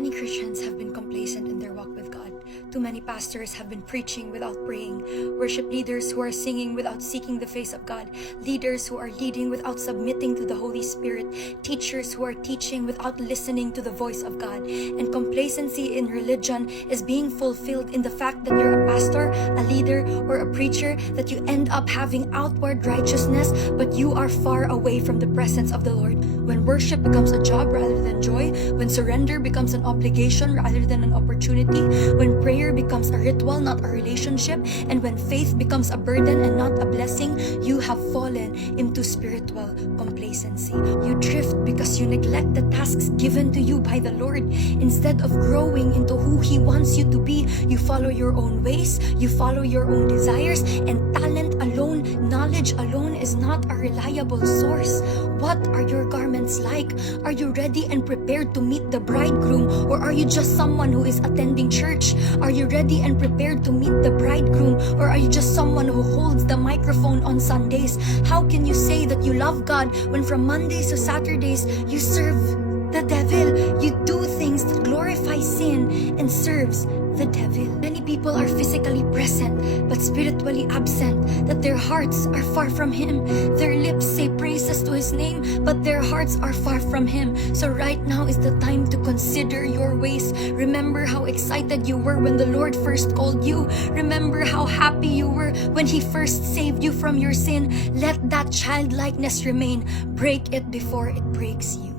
many Christians have been complacent in their walk with God. Too many pastors have been preaching without praying. Worship leaders who are singing without seeking the face of God. Leaders who are leading without submitting to the Holy Spirit. Teachers who are teaching without listening to the voice of God. And complacency in religion is being fulfilled in the fact that you're a pastor, a leader, or a preacher, that you end up having outward righteousness, but you are far away from the presence of the Lord. When worship becomes a job rather than joy, when surrender becomes an obligation rather than an opportunity, when prayer becomes a ritual, not a relationship, and when faith becomes a burden and not a blessing, you have fallen into spiritual complacency. You drift because you neglect the tasks given to you by the Lord. Instead of growing into who He wants you to be, you follow your own ways, you follow your own desires, and talent alone, knowledge alone is not a reliable source. What are your garments like? Are you ready and prepared to meet the bridegroom, or are you just someone who is attending church? Are you ready and prepared to meet the bridegroom, or are you just someone who holds the microphone on Sundays? How can you say that you love God when from Mondays to Saturdays you serve the devil? You do things that glorify sin and serves the devil. Many people are physically present but spiritually absent, that their hearts are far from Him. Their lips say praises to His name, but their hearts are far from Him. So right now is the time to consider your ways. Remember how excited you were when the Lord first called you. Remember how happy you were when He first saved you from your sin. Let that childlikeness remain. Break it before it breaks you.